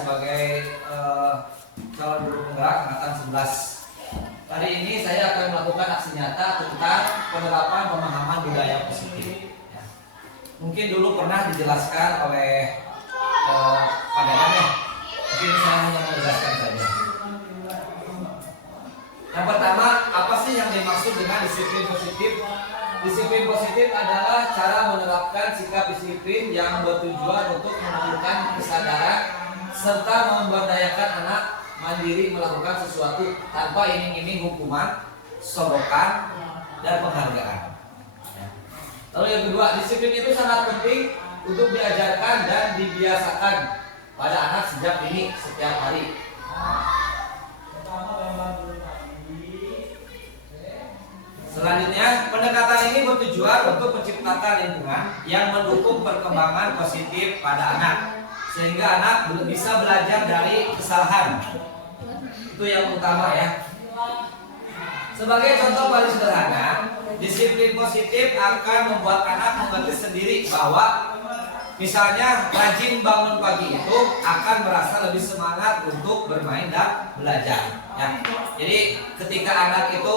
sebagai calon guru penggerak angkatan 11. Kali ini saya akan melakukan aksi nyata tentang penerapan pemahaman budaya positif. Ya. Mungkin dulu pernah dijelaskan oleh Pak Dadan ya, tapi saya hanya menjelaskan saja. Yang pertama, apa sih yang dimaksud dengan disiplin positif? Disiplin positif adalah cara menerapkan sikap disiplin yang bertujuan untuk menumbuhkan kesadaran serta memberdayakan anak mandiri melakukan sesuatu tanpa iming-iming hukuman, sogokan, dan penghargaan. Lalu yang kedua, disiplin itu sangat penting untuk diajarkan dan dibiasakan pada anak sejak dini setiap hari. Selanjutnya, pendekatan ini bertujuan untuk menciptakan lingkungan yang mendukung perkembangan positif pada anak, sehingga anak bisa belajar dari kesalahan. Itu yang utama ya. Sebagai contoh paling sederhana, disiplin positif akan membuat anak mengerti sendiri bahwa misalnya rajin bangun pagi itu akan merasa lebih semangat untuk bermain dan belajar. Ya. Jadi ketika anak itu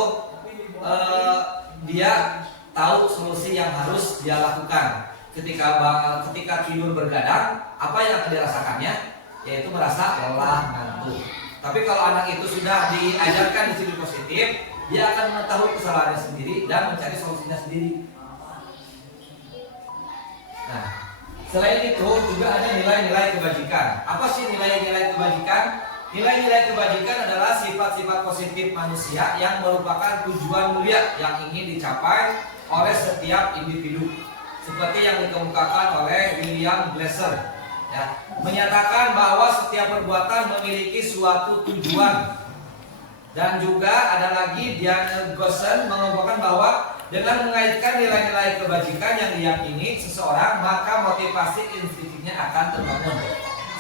dia tahu solusi yang harus dia lakukan. Ketika tidur bergadang, apa yang akan dirasakannya? Yaitu merasa lelah, ngantuk. Tapi kalau anak itu sudah diajarkan disiplin positif, dia akan mengetahui kesalahannya sendiri dan mencari solusinya sendiri. Nah, selain itu juga ada nilai-nilai kebajikan. Apa sih nilai-nilai kebajikan? Nilai-nilai kebajikan adalah sifat-sifat positif manusia yang merupakan tujuan mulia yang ingin dicapai oleh setiap individu. Seperti yang dikemukakan oleh William Glasser, ya, menyatakan bahwa setiap perbuatan memiliki suatu tujuan. Dan juga ada lagi Diane Gossen mengemukakan bahwa dengan mengaitkan nilai-nilai kebajikan yang diyakini seseorang, maka motivasi instingnya akan terbangun,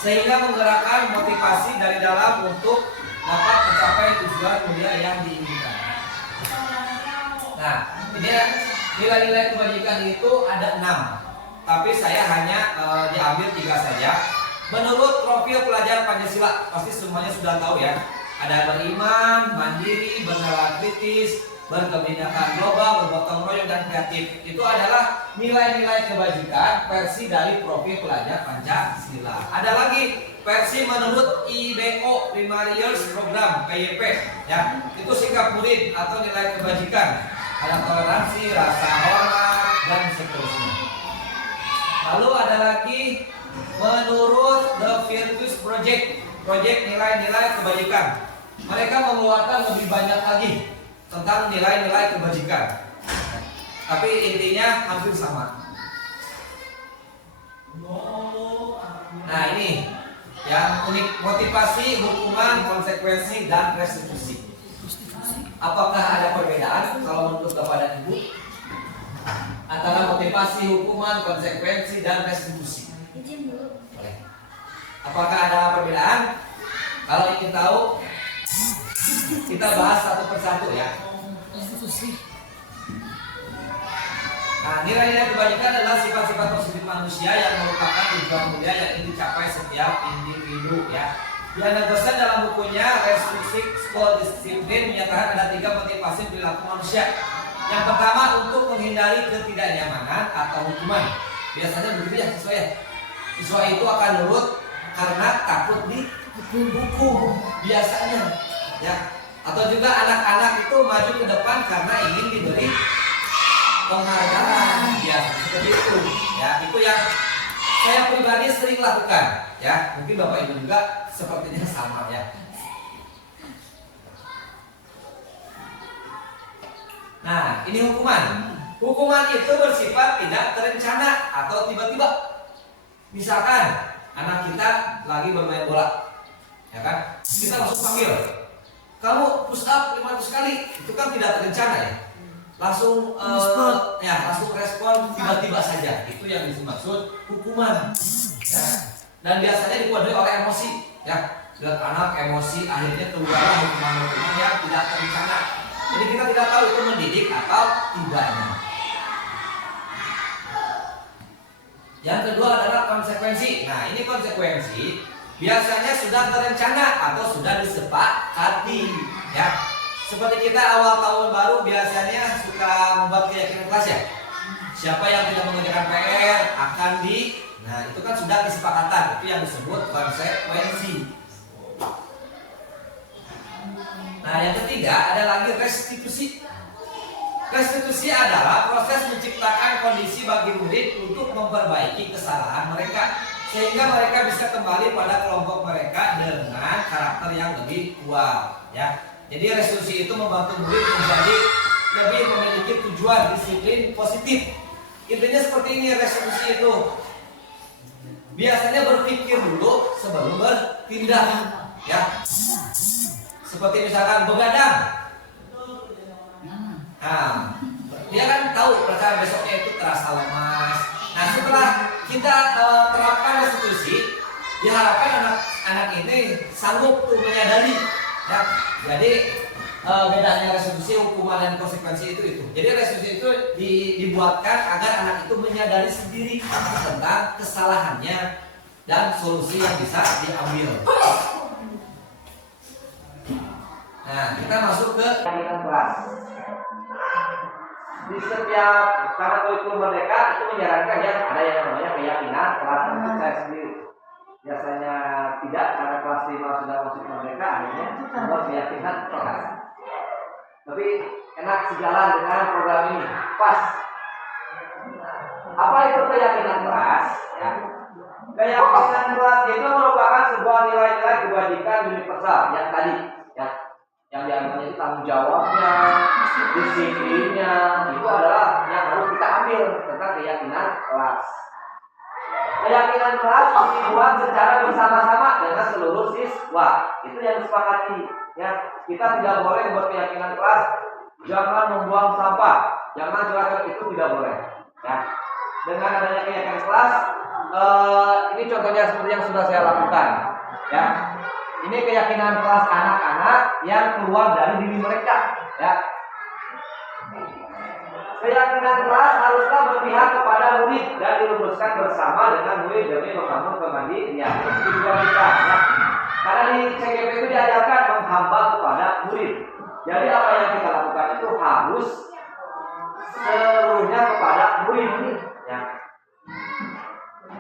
sehingga menggerakkan motivasi dari dalam untuk dapat mencapai tujuan mulia yang diinginkan. Nah, ini nilai-nilai kebajikan itu ada 6, tapi saya hanya diambil 3 saja. Menurut profil pelajar Pancasila, pasti semuanya sudah tahu ya. Ada beriman, mandiri, bernalar kritis, berkebinekaan global, bergotong royong, dan kreatif. Itu adalah nilai-nilai kebajikan versi dari profil pelajar Pancasila. Ada lagi versi menurut IBO Primary Years Program PYP, ya. Itu sikap murid atau nilai kebajikan. Ada toleransi, rasa hormat, dan seterusnya. Lalu ada lagi menurut The Virtuous Project nilai-nilai kebajikan. Mereka mengeluarkan lebih banyak lagi tentang nilai-nilai kebajikan, tapi intinya hampir sama. Nah, ini yang unik: motivasi, hukuman, konsekuensi, dan restitusi. Apakah ada perbedaan kalau menurut Bapak dan Ibu antara motivasi, hukuman, konsekuensi, dan restitusi? Boleh. Apakah ada perbedaan? Kalau ingin tahu, kita bahas satu persatu ya. Nah, nilai-nilai kebajikan adalah sifat-sifat positif manusia yang merupakan tujuan mulia yang ingin dicapai setiap individu ya. Diana Gossen dalam bukunya Restrictive School Discipline menyatakan ada 3 motivasi perilaku manusia. Yang pertama, untuk menghindari ketidaknyamanan atau hukuman. Biasanya begitu ya siswa ya. Siswa itu akan nurut karena takut dihukum biasanya ya. Atau juga anak-anak itu maju ke depan karena ingin diberi penghargaan ya, seperti itu ya. Itu yang saya pribadi sering lakukan ya. Mungkin Bapak Ibu juga sepertinya sama ya. Nah, ini hukuman. Hukuman itu bersifat tidak terencana atau tiba-tiba. Misalkan anak kita lagi bermain bola, ya kan? Kita langsung panggil, kamu push up 500 kali. Itu kan tidak terencana ya. Langsung langsung respon tiba-tiba saja. Itu yang dimaksud hukuman. Ya. Dan biasanya dipengaruhi oleh emosi, ya. Dan anak emosi akhirnya keluar hukuman-hukuman yang tidak terencana. Jadi kita tidak tahu itu mendidik atau tidaknya. Yang kedua adalah konsekuensi. Nah, ini konsekuensi biasanya sudah terencana atau sudah disepakati, ya. Seperti kita awal tahun baru biasanya suka membuat keyakinan kelas ya. Siapa yang tidak mengerjakan PR akan nah itu kan sudah kesepakatan, itu yang disebut konsekuensi. Nah yang ketiga ada lagi restitusi. Restitusi adalah proses menciptakan kondisi bagi murid untuk memperbaiki kesalahan mereka sehingga mereka bisa kembali pada kelompok mereka dengan karakter yang lebih kuat, ya. Jadi restitusi itu membantu murid menjadi lebih memiliki tujuan disiplin positif. Intinya seperti ini restitusi itu. Biasanya berpikir dulu sebelum bertindak, ya. Seperti misalkan begadang. Nah, dia kan tahu perasaan besoknya itu terasa lemas. Nah, setelah kita terapkan restitusi, diharapkan anak-anak ini sanggup tuh menyadari, ya. Jadi bedanya restitusi, hukuman dan konsekuensi itu. Jadi restitusi itu dibuatkan agar anak itu menyadari sendiri tentang kesalahannya dan solusi yang bisa diambil. Nah, kita masuk ke keyakinan kelas. Di setiap karena kurikulum merdeka itu menyarankan ya ada yang namanya keyakinan kelas. Untuk saya sendiri biasanya tidak, karena kelas 5 sudah masuk merdeka, akhirnya membuat keyakinan kelas. Tapi enak sejalan dengan program ini, pas. Apa itu keyakinan kelas? Ya. Keyakinan kelas itu merupakan sebuah nilai-nilai kebajikan universal yang tadi, ya. Yang diantaranya itu tanggung jawabnya, disiplinnya, itu adalah yang harus kita ambil tentang keyakinan kelas. Keyakinan kelas dibuat secara bersama-sama dengan seluruh siswa. Itu yang disepakati. Ya, kita tidak boleh membuat keyakinan kelas. Jangan membuang sampah, jangan curhat, itu tidak boleh. Ya, dengan adanya keyakinan kelas, ini contohnya seperti yang sudah saya lakukan. Ya. Ini keyakinan kelas anak-anak yang keluar dari diri mereka, ya. Keyakinan kelas haruslah berpihak kepada murid dan dirumuskan bersama dengan murid demi membangun kemandirian tujuan kita, ya. Karena di CGP itu diajarkan menghamba kepada murid. Jadi apa yang kita lakukan itu harus seluruhnya kepada murid, ya.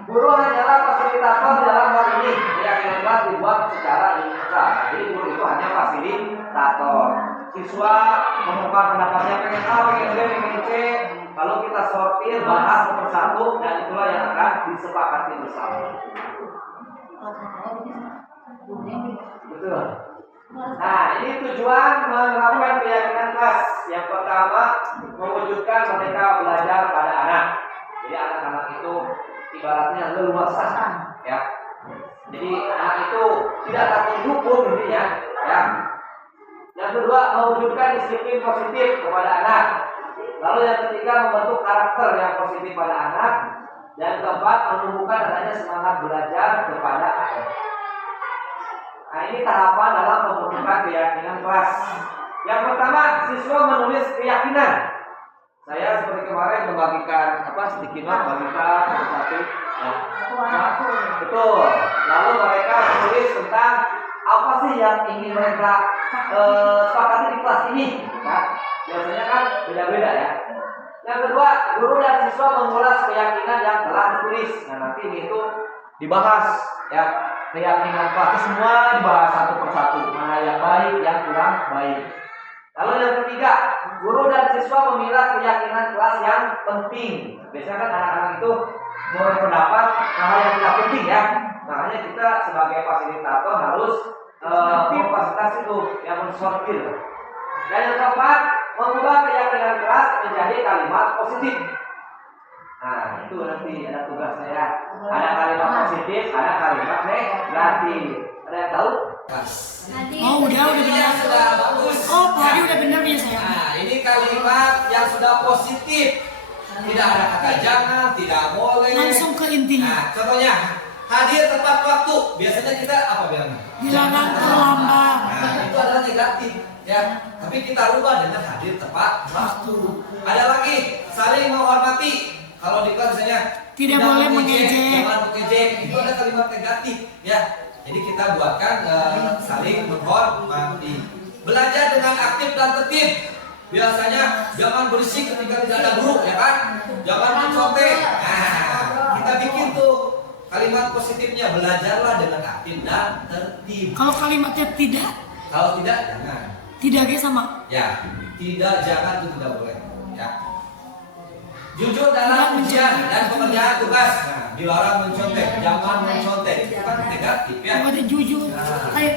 Guru hanyalah fasilitator dalam hal ini. Keyakinan kelas dibuat secara universal. Jadi guru itu hanya fasilitator. Siswa mengungkapkan pendapatnya, pengen A, pengen B, pengen C. Lalu kita sortir, bahas satu persatu, dan itulah yang akan disepakati bersama. Betul. Nah, ini tujuan menerapkan keyakinan kelas. Yang pertama, mewujudkan merdeka belajar pada anak. Jadi anak-anak itu ibaratnya leluasa, ya. Jadi anak itu tidak takut hukum intinya, ya. Yang kedua, mewujudkan disiplin positif kepada anak. Lalu yang ketiga, membentuk karakter yang positif pada anak. Dan keempat, menumbuhkan adanya semangat belajar kepada anak. Nah, ini tahapan dalam pembentukan keyakinan kelas. Yang pertama, siswa menulis keyakinan. Saya seperti kemarin membagikan sticky note, bagikan satu-satu. Nah, betul. Lalu mereka menulis tentang apa sih yang ingin mereka sepakati di kelas ini. Nah, biasanya kan beda-beda, ya. Yang kedua, guru dan siswa mengulas keyakinan yang telah ditulis. Nah, nanti ini itu dibahas, ya. Keyakinan kelas semua dibahas satu persatu. Mana yang baik, yang kurang baik. Lalu yang ketiga, guru dan siswa memilah keyakinan kelas yang penting. Biasanya kan anak-anak itu berpendapat hal yang tidak penting, ya. Makanya kita sebagai fasilitator harus memfasilitasi itu, yang mensortir. Dan yang keempat, mengubah keyakinan kelas menjadi kalimat positif. Nah, itu nanti ada tugasnya, ya. Ada kalimat positif, ada kalimat negatif. Ada yang tahu? Oh, udah benar. Sudah bagus. Oh, tadi udah benar ya saya. Nah, ini kalimat yang sudah positif. Tidak ada kata jangan, tidak boleh. Langsung ke intinya. Nah, contohnya hadir tepat waktu. Biasanya kita apa bilangnya? Dilarang terlambat. Nah, itu adalah negatif, ya. Tapi kita rubah dengan hadir tepat waktu. Ada lagi saling menghormati. Kalau di kelas misalnya Tidak boleh mengejek. Jangan mengejek. Itu ada kalimat negatif, ya. Jadi kita buatkan saling menghormati. Belajar dengan aktif dan tertib. Biasanya jangan berisik ketika tidak ada guru, ya kan? Jangan mencontek. Nah, kita bikin tuh kalimat positifnya, belajarlah dengan aktif dan tertib. Kalau kalimatnya tidak, Kalau tidak, jangan. tidak kayak sama. Ya, tidak, jangan itu tidak boleh. Ya. Jujur dalam ujian dan pengerjaan tugas. Nah, dilarang mencontek, jangan mencontek. Itu kan negatif ya. Kalimatnya jujur. Nah. Ayo,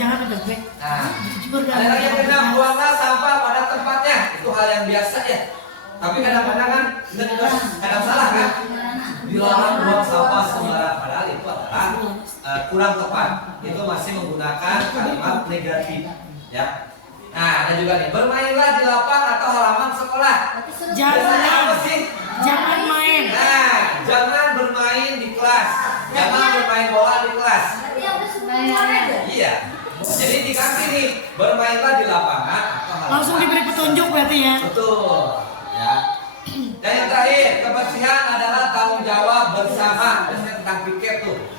jangan ada baik. Nah, Jujur ada lagi yang kena buanglah sampah pada tempatnya. Itu hal yang biasa ya. Tapi kadang-kadang kan kita juga kadang salah kan. Dilarang buang sampah sembarangan, padahal itu adalah kurang tepat. Itu masih menggunakan kalimat negatif ya. Nah, ada juga nih, bermainlah di lapang atau halaman sekolah. Biasanya apa sih? Jangan main. Nah, jangan bermain di kelas. Jangan bermain bola di kelas. Iya. Jadi diganti nih, bermainlah di lapangan atau halaman. Langsung diberi petunjuk berarti ya. Betul. Ya. Dan yang terakhir, kebersihan adalah tanggung jawab bersama. Biasanya tentang piket tuh.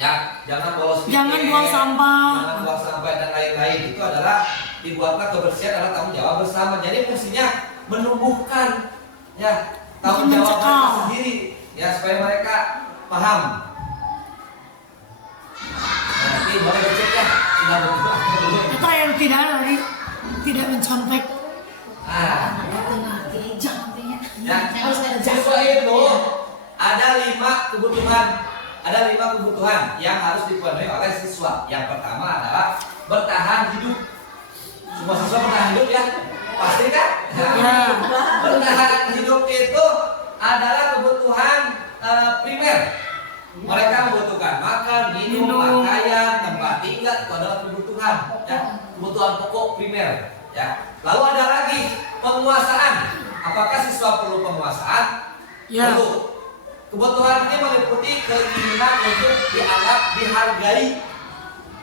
Ya, jangan bolos piket. Jangan buang sampah. Jangan buang sampah dan lain-lain. Itu adalah dibuatlah kebersihan adalah tanggung jawab bersama. Jadi fungsinya menumbuhkan ya tanggung jawab mereka sendiri ya supaya mereka paham. Nah, nanti boleh dicek ya. Sudah betul. Kita yang tidak mencontek. Nah, ya, siswa itu ada 5 kebutuhan. Ada 5 kebutuhan yang harus dipenuhi oleh siswa. Yang pertama adalah bertahan hidup. Semua siswa bertahan hidup ya, pasti kan? Ya. Bertahan hidup itu adalah kebutuhan primer. Mereka membutuhkan makan, minum, pakaian, tempat tinggal, itu adalah kebutuhan, ya, kebutuhan pokok primer. Ya. Lalu ada lagi penguasaan. Apakah siswa perlu penguasaan? Ya. Perlu. Kebutuhan ini meliputi keinginan untuk dianggap dihargai.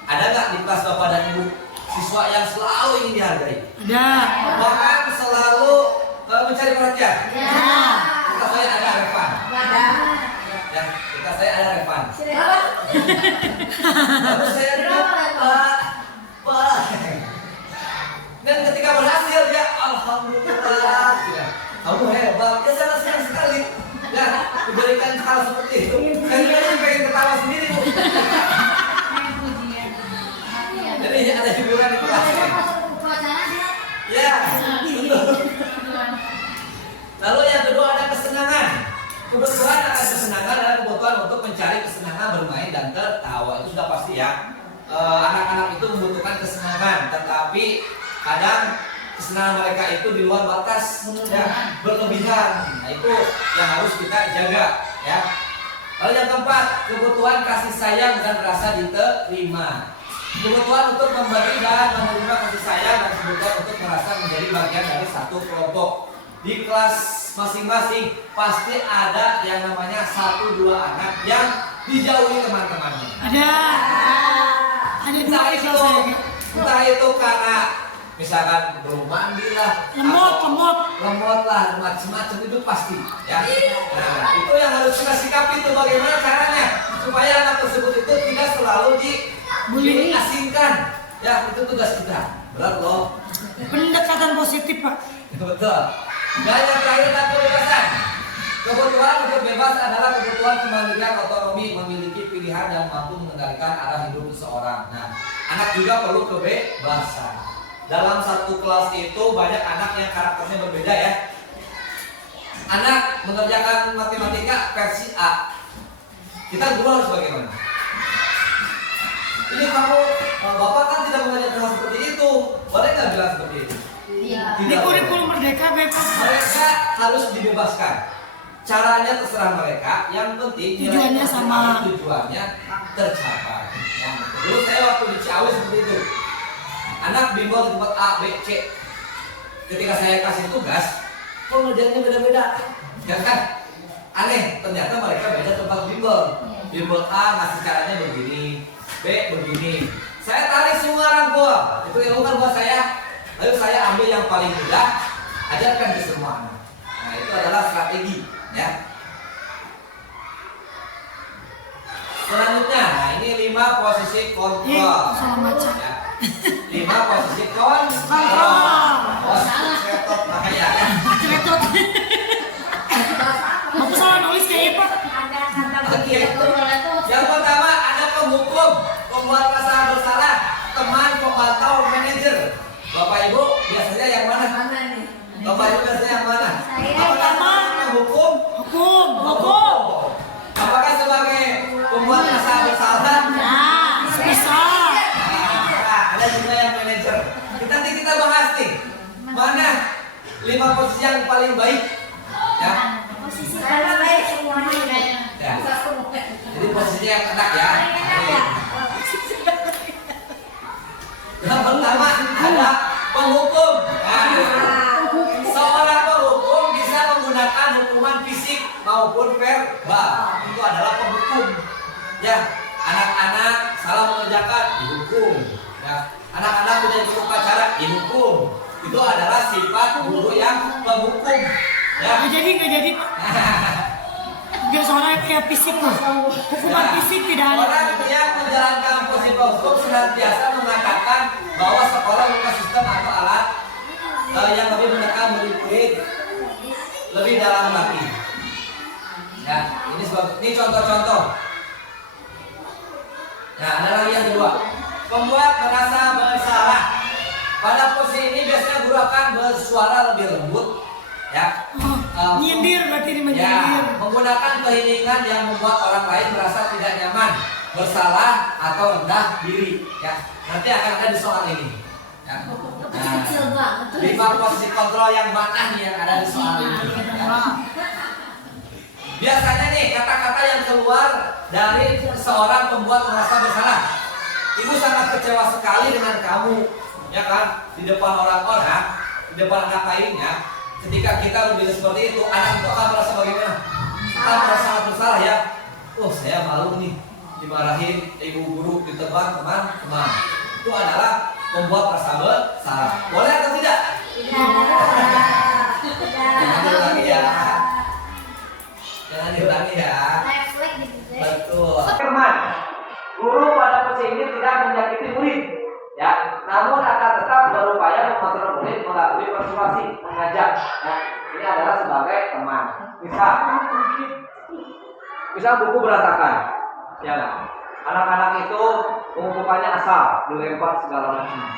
Ada nggak di kelas Bapak dan Ibu siswa yang selalu ingin dihargai? Ada. Bahkan selalu mencari perhatian. Ya. Kita saya ada Revan. Ya, kita saya ada Revan. Lalu saya Pak. Dan ketika berhasil ya, alhamdulillah. Ya, kamu hebat. Ya sangat senang sekali. Ya, diberikan hal seperti itu. Dan kalian pengen ketawa sendiri bu. Jadi ada hiburan di kelas. Ya, betul. Lalu yang kedua ada kesenangan. Kebutuhan akan kesenangan adalah kebutuhan untuk mencari kesenangan bermain dan tertawa. Itu sudah pasti ya. Anak-anak itu membutuhkan kesenangan, tetapi kadang kesenangan mereka itu di luar batas, ya, berlebihan. Nah, itu yang harus kita jaga, ya. Lalu yang keempat, kebutuhan kasih sayang dan rasa diterima. Kebutuhan untuk memberi dan menerima kasih sayang dan kebutuhan untuk merasa menjadi bagian dari satu kelompok. Di kelas masing-masing pasti ada yang namanya 1-2 anak yang dijauhi teman-temannya. Ada. Ada dua Entah di itu, kelas saya. entah itu karena misalkan belum mandi lah, lemot lah, macam-macam itu pasti, ya. Nah, itu yang harus kita sikapi itu bagaimana caranya supaya anak tersebut itu tidak selalu diasingkan. Ya, itu tugas kita. Berat loh. Pendekatan positif Pak. Betul. Dan yang terakhir adalah kebebasan. Kebutuhan untuk bebas adalah kebutuhan kemandirian, otonomi, memiliki pilihan dan mampu mengendalikan arah hidup seseorang. Nah, anak juga perlu kebebasan. Dalam satu kelas itu banyak anak yang karakternya berbeda ya. Anak mengerjakan matematika versi A. Kita guru harus bagaimana? Ini kamu, Bapak kan tidak mengajarkan hal seperti itu. Boleh nggak bilang seperti itu? Di kurikulum Merdeka bebas. Mereka harus dibebaskan. Caranya terserah mereka. Yang penting Tujuannya sama. Tujuannya tercapai. Ya. Dulu saya waktu di Ciawi seperti itu. Anak bimbel di tempat A, B, C. Ketika saya kasih tugas, kok ngerjainnya beda-beda, ya kan? Aneh, ternyata mereka beda tempat bimbel. Bimbel A ngasih caranya begini, B begini. Saya tarik semua rangkul. Itu ilmu kan buat saya. Lalu saya ambil yang paling mudah, ajarkan ke semua anak. Nah, itu adalah strategi, ya. Selanjutnya, nah ini 5 posisi kontrol. Salah baca. Ya. 5 posisi kontrol. Oh, laptop makanya. Ceretot. Aku salah nulis kayak Pak. Oke. Yang pertama ada penghukum, pembuat rasa bersalah, teman, pemantau, manajer. Bapak Ibu biasanya yang mana? Bapak Ibu biasanya yang mana? Pertama penghukum, Hukum. apakah sebagai pembuat rasa bersalah? Nah, bisa. Nah, ada juga yang manajer. Nanti kita bahas nih, mana 5 posisi yang paling baik? Ya. Ya. Jadi posisinya yang enak ya. Yang pertama ada penghukum. Nah, seorang penghukum bisa menggunakan hukuman fisik maupun verbal. Itu adalah penghukum. Ya, anak-anak salah mengerjakan dihukum. Ya, anak-anak tidak ikut upacara dihukum. Itu adalah sifat guru yang penghukum. Ya. Nggak jadi Pak. Biar seorang kayak fisik tuh. Hukuman fisik tidak ada. Orang yang menjalankan posisi hukum senantiasa mengatakan bahwa sekolah bukan sistem atau alat yang lebih menekan murid-murid lebih dalam lagi. Ya, ini contoh-contoh. Nah, ada lagi yang kedua. Pembuat merasa bersalah. Pada posisi ini biasanya guru akan bersuara lebih lembut. Ya. Nyindir berarti ini Ya, menyindir. menggunakan keheningan yang membuat orang lain merasa tidak nyaman, bersalah atau rendah diri. Ya, nanti akan ada di soal ini. Ya. Nah, 5 posisi kontrol yang mana nih yang ada di soal ini? Ya. Biasanya nih kata-kata yang keluar dari seorang pembuat merasa bersalah. Ibu sangat kecewa sekali dengan kamu, ya kan? Di depan orang-orang, di depan anak lainnya. Ketika kita memilih seperti itu, anak itu akan merasa bagaimana? Kita merasa sangat bersalah ya. Oh, saya malu nih dimarahin ibu guru, ditebak teman-teman. Itu adalah membuat rasa bersalah. Boleh atau tidak? Jangan diulangi ya. Jangan diulangi ya. Betul. Teman, guru pada posisi ini tidak menyakiti murid, ya, namun akan tetap berupaya mengontrol murid melalui persuasi, mengajak. Ya, ini adalah sebagai teman. Misal buku berantakan, ya nggak? Anak-anak itu pengumumannya asal, dilempar segala macam.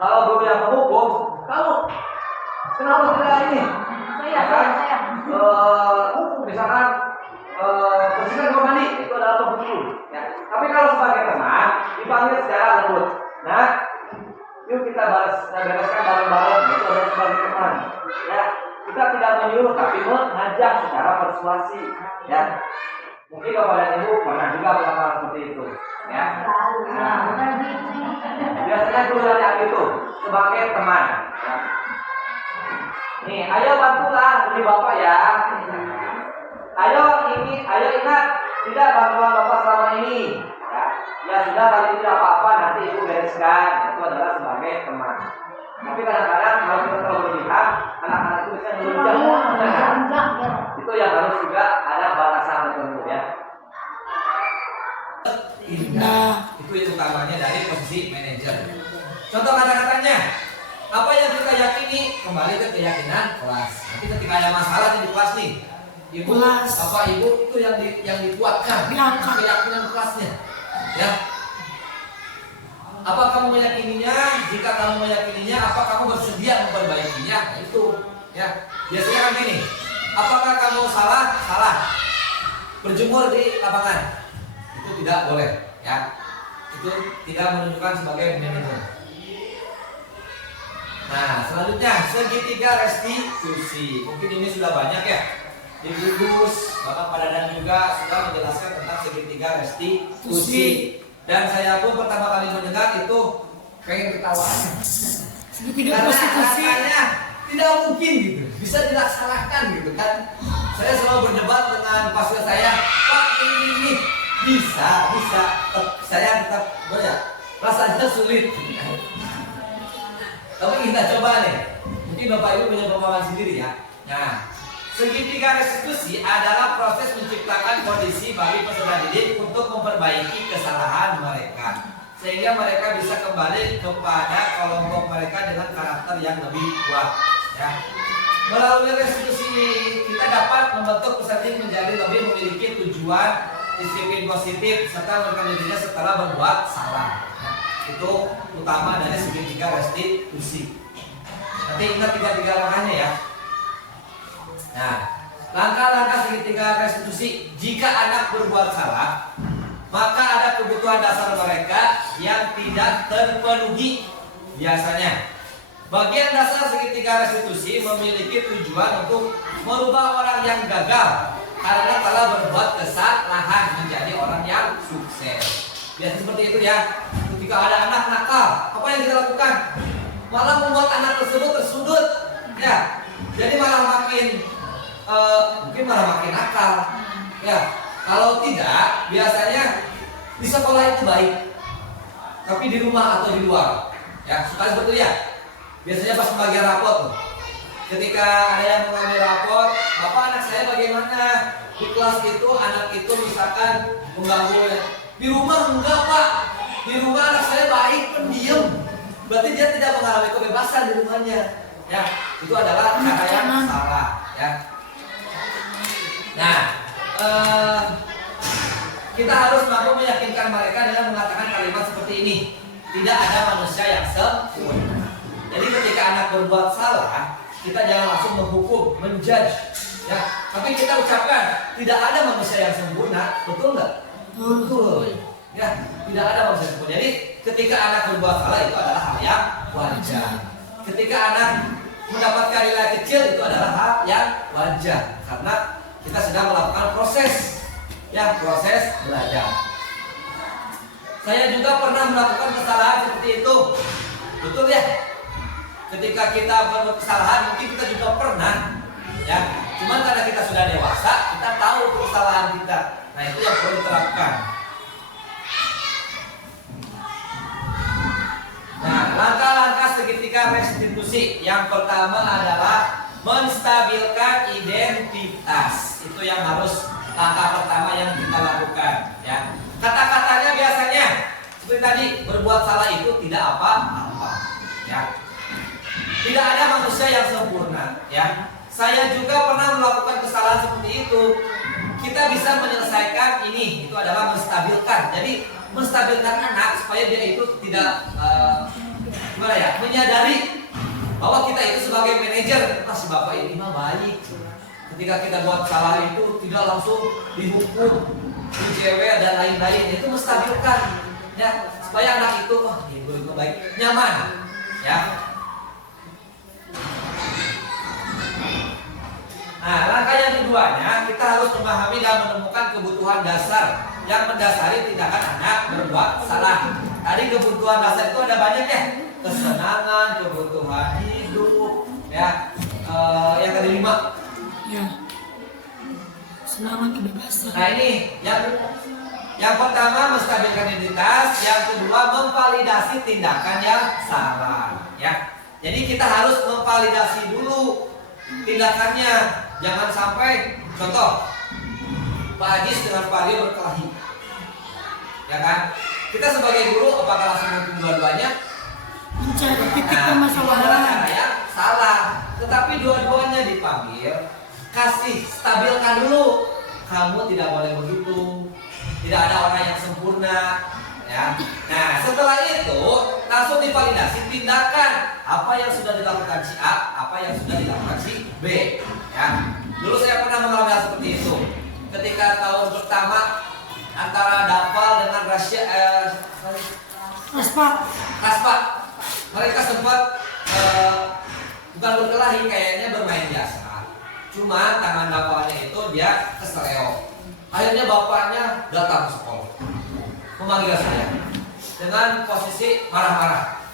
Kalau guru yang menghukum, kamu kenapa tidak ini? Misalkan bersihkan kamar mandi, itu adalah penghukum. Ya. Tapi kalau sebagai teman dipanggil secara lembut, nah, yuk kita bereskan bareng-bareng, itu adalah sebagai teman. Ya, kita tidak menyuruh tapi mengajak secara persuasi. Ya, mungkin Bapak dan Ibu pernah juga melakukan seperti itu. Ya, nah, biasanya guru yang itu sebagai teman. Ya. Nih, ayo bantulah beli Bapak ya. Ayo ingat, tidak bantuan Bapak selama ini. Ya sudah, kali ini tidak apa-apa, nanti Ibu bereskan. Itu adalah sebagai teman. Tapi kadang-kadang kalau kita terlalu berlebihan, anak-anak itu bisa ngelunjak. Itu yang harus juga ada batasan tertentu ya. Indah. Itu yang utamanya dari posisi manajer. Contoh kata-katanya, apa yang kita yakini kembali ke keyakinan kelas. Nanti ketika ada masalah di kelas nih, Ibu, Bapak Ibu itu yang dikuatkan keyakinan kelasnya. Ya. Apa kamu meyakininya? Jika kamu meyakininya, apa kamu bersedia memperbaikinya? Itu, ya. Biasanya kan gini. Apakah kamu salah? Salah. Berjemur di lapangan. Itu tidak boleh, ya. Itu tidak menunjukkan sebagai manajer. Nah, selanjutnya segitiga restitusi. Mungkin ini sudah banyak ya. Di Gugus, Bapak Pak Dadan juga sudah menjelaskan tentang segitiga restitusi. Dan saya pun pertama kali mendengar itu pengen ketawa. Segitiga Karena restitusi rasanya tidak mungkin gitu, bisa dilaksanakan gitu kan. Saya selalu berdebat dengan pastor saya, Pak ini bisa. Saya tetap rasanya sulit. Tapi kita coba nih. Mungkin Bapak Ibu punya pengalaman sendiri ya. Nah, Segitiga restitusi adalah proses menciptakan kondisi bagi peserta didik untuk memperbaiki kesalahan mereka, sehingga mereka bisa kembali kepada kelompok mereka dengan karakter yang lebih kuat. Ya. Melalui restitusi ini kita dapat membentuk peserta didik menjadi lebih memiliki tujuan, disiplin positif, serta menekan dirinya setelah berbuat salah. Ya. Itu utama dari segitiga restitusi. Nanti ingat tiga langkahnya ya. Nah, langkah-langkah segitiga restitusi. Jika anak berbuat salah, maka ada kebutuhan dasar mereka yang tidak terpenuhi. Biasanya, bagian dasar segitiga restitusi memiliki tujuan untuk merubah orang yang gagal karena telah berbuat kesalahan menjadi orang yang sukses. Biasanya seperti itu ya. Ketika ada anak nakal, apa yang kita lakukan? Malah membuat anak tersebut tersudut. Ya, jadi malah mungkin malah makin nakal. Ya, kalau tidak, biasanya di sekolah itu baik, tapi di rumah atau di luar, ya suka seperti itu ya. Biasanya pas pembagian rapot tuh, ketika ada yang mengambil rapot, bapak anak saya bagaimana di kelas itu, anak itu misalkan mengganggu. Di rumah enggak pak, di rumah anak saya baik, pendiam. Berarti dia tidak mengalami kebebasan di rumahnya. Ya, itu adalah cara yang salah. Ya. Nah, kita harus mampu meyakinkan mereka dengan mengatakan kalimat seperti ini. Tidak ada manusia yang sempurna. Jadi ketika anak berbuat salah, kita jangan langsung menghukum, menjudge. Ya, tapi kita ucapkan tidak ada manusia yang sempurna, betul nggak? Betul. Ya, tidak ada manusia yang sempurna. Jadi ketika anak berbuat salah itu adalah hal yang wajar. Ketika anak mendapatkan nilai kecil itu adalah hal yang wajar, karena kita sedang melakukan proses, ya proses belajar. Saya juga pernah melakukan kesalahan seperti itu, betul ya? Ketika kita berbuat kesalahan, mungkin kita juga pernah, ya. Cuman karena kita sudah dewasa, kita tahu kesalahan kita. Nah itu yang perlu diterapkan. Nah, langkah-langkah segitiga restitusi yang pertama adalah menstabilkan identitas. Itu yang harus langkah pertama yang kita lakukan. Ya, kata-katanya biasanya seperti tadi, berbuat salah itu tidak apa-apa. Ya, tidak ada manusia yang sempurna. Ya, saya juga pernah melakukan kesalahan seperti itu. Kita bisa menyelesaikan ini. Itu adalah menstabilkan. Jadi menstabilkan anak supaya dia itu tidak menyadari bahwa kita itu sebagai manajer, si bapak ini mah baik. Ketika kita buat salah itu tidak langsung dihukum, dicewek dan lain-lain. Itu menstabilkan, ya, supaya anak itu ibu itu baik, nyaman, ya. Nah, langkah yang keduanya kita harus memahami dan menemukan kebutuhan dasar yang mendasari tindakan anak berbuat salah. Tadi kebutuhan dasar itu ada banyak ya, kesenangan, kebutuhan hidup, ya, yang tadi 5. Ya. Senang kebebasan. Nah ini yang pertama menstabilkan identitas, yang kedua memvalidasi tindakan yang salah. Ya, jadi kita harus memvalidasi dulu tindakannya. Jangan sampai, contoh, Pak Haji dengan Pak Rio berkelahi, ya kan? Kita sebagai guru apakah langsung menghukum dua-duanya? Mencari titik Itu adalah permasalahan. cara yang salah. Tetapi dua-duanya dipanggil, kasih stabilkan dulu. Kamu tidak boleh begitu. Tidak ada orang yang sempurna. Ya. Nah, setelah itu langsung divalidasi tindakan apa yang sudah dilakukan si A, apa yang sudah dilakukan si B. Ya. Dulu saya pernah mengalami hal seperti itu. Ketika tahun pertama antara Dafal dengan Raspa, mereka sempat bukan berkelahi, kayaknya bermain biasa. Cuma tangan Dafalnya itu dia keseleo. Akhirnya bapaknya datang ke sekolah, memanggil saya dengan posisi marah-marah.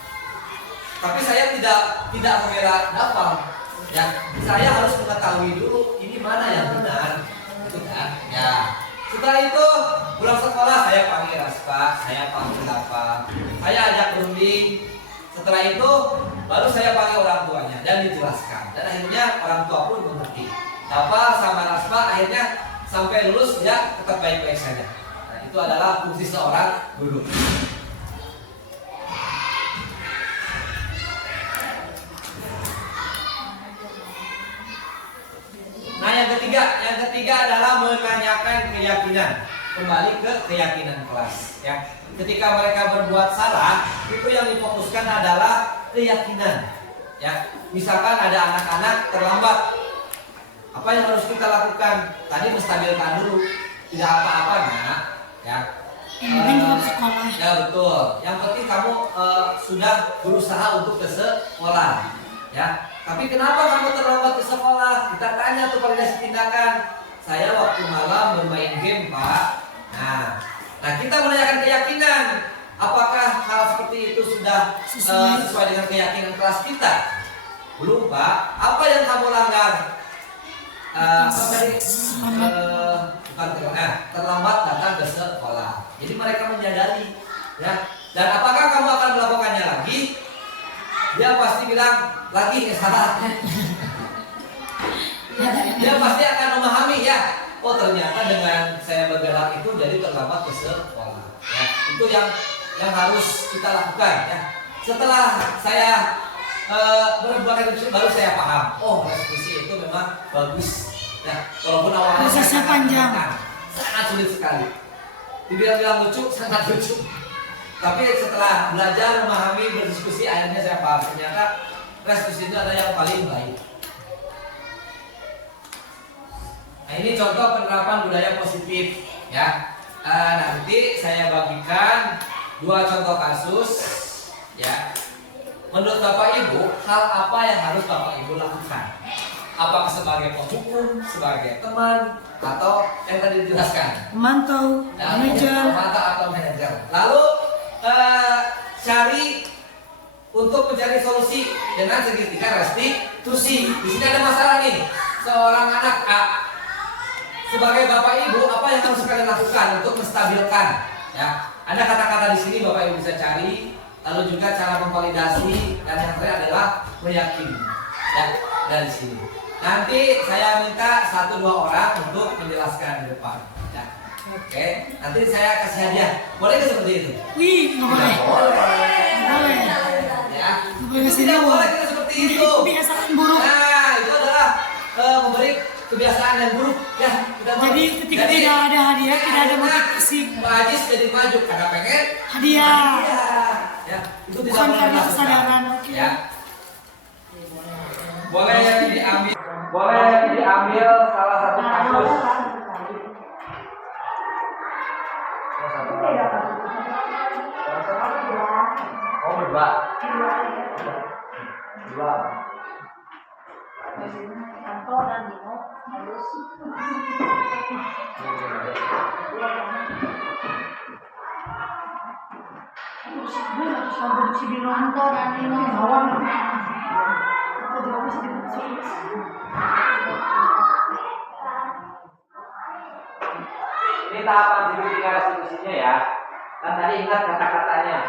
Tapi saya tidak membela Dafal. Ya, saya harus mengetahui dulu ini mana yang benar, gitu kan? Ya. Setelah itu pulang sekolah saya panggil Raspa, saya panggil Dafal, saya ajak berunding. Setelah itu baru saya panggil orang tuanya dan dijelaskan. Dan akhirnya orang tua pun mengerti. hafal sama Rasma, akhirnya sampai lulus dia tetap baik-baik saja. Nah, itu adalah fungsi seorang guru. Nah, yang ketiga adalah menanyakan keyakinan. Kembali ke keyakinan kelas, ya. Ketika mereka berbuat salah, itu yang difokuskan adalah keyakinan, ya. Misalkan ada anak-anak terlambat, apa yang harus kita lakukan? Tadi menstabilkan dulu, tidak apa-apa, nak, ya. Yang penting tetap sekolah. Ya betul. Yang penting kamu sudah berusaha untuk ke sekolah, ya. Tapi kenapa kamu terlambat ke sekolah? Kita tanya tuh koordinasi tindakan. Saya waktu malam bermain game, Pak. Nah kita menanyakan keyakinan. Apakah hal seperti itu sudah sesuai dengan keyakinan kelas kita? Belum, Pak. Apa yang kamu langgar? Terlambat datang ke sekolah. Jadi mereka menyadari, ya. Dan apakah kamu akan melakukannya lagi? Dia pasti bilang lagi salah. Dia pasti akan memahami, ya. Oh, ternyata dengan saya bergerak itu jadi terlambat ke sekolah. Ya, itu yang harus kita lakukan, ya. Setelah saya berbuat itu baru saya paham. Oh, restitusi itu memang bagus. Ya, walaupun awalnya prosesnya panjang, sangat sulit sekali. Dibilang lucu, sangat lucu. Tapi setelah belajar memahami berdiskusi, akhirnya saya paham ternyata restitusi itu ada yang paling baik. Nah, ini contoh penerapan budaya positif, ya. Nanti saya bagikan 2 contoh kasus, ya. Menurut Bapak Ibu, hal apa yang harus Bapak Ibu lakukan? Apakah sebagai penghukum, sebagai teman, atau yang tadi dijelaskan? memantau, manajer. Memantau atau manajer. Lalu cari untuk mencari solusi dengan segitiga restitusi. Di sini ada masalah nih, seorang anak A. Sebagai Bapak Ibu, apa yang harus kalian lakukan untuk menstabilkan? Ya, ada kata-kata di sini Bapak Ibu bisa cari. Lalu juga cara memvalidasi dan yang terakhir adalah meyakini. Ya, dari sini. Nanti saya minta 1-2 orang untuk menjelaskan di depan. Ya. Oke, nanti saya kasih hadiah. Boleh nggak seperti itu? Wih, nggak boleh. Nggak boleh. Ya. Tidak boleh kita seperti itu. Kebiasaan buruk. Nah, itu adalah memberi kebiasaan yang buruk, ya. Jadi ketika tidak ada hadiah, tidak ada motivasi. Pak Ajis jadi maju karena pengen Hadiah. Ya, itu tidak Bukan boleh karena dilakukan. kesadaran, oke. Ya. Boleh diambil salah satu kasus. Oh, berdua. Dua. Anto dan Dino harus Produksi di Anto dan Dino bawang. Ini tahapan segitiga restitusinya, ya. Dan tadi ingat kata-katanya.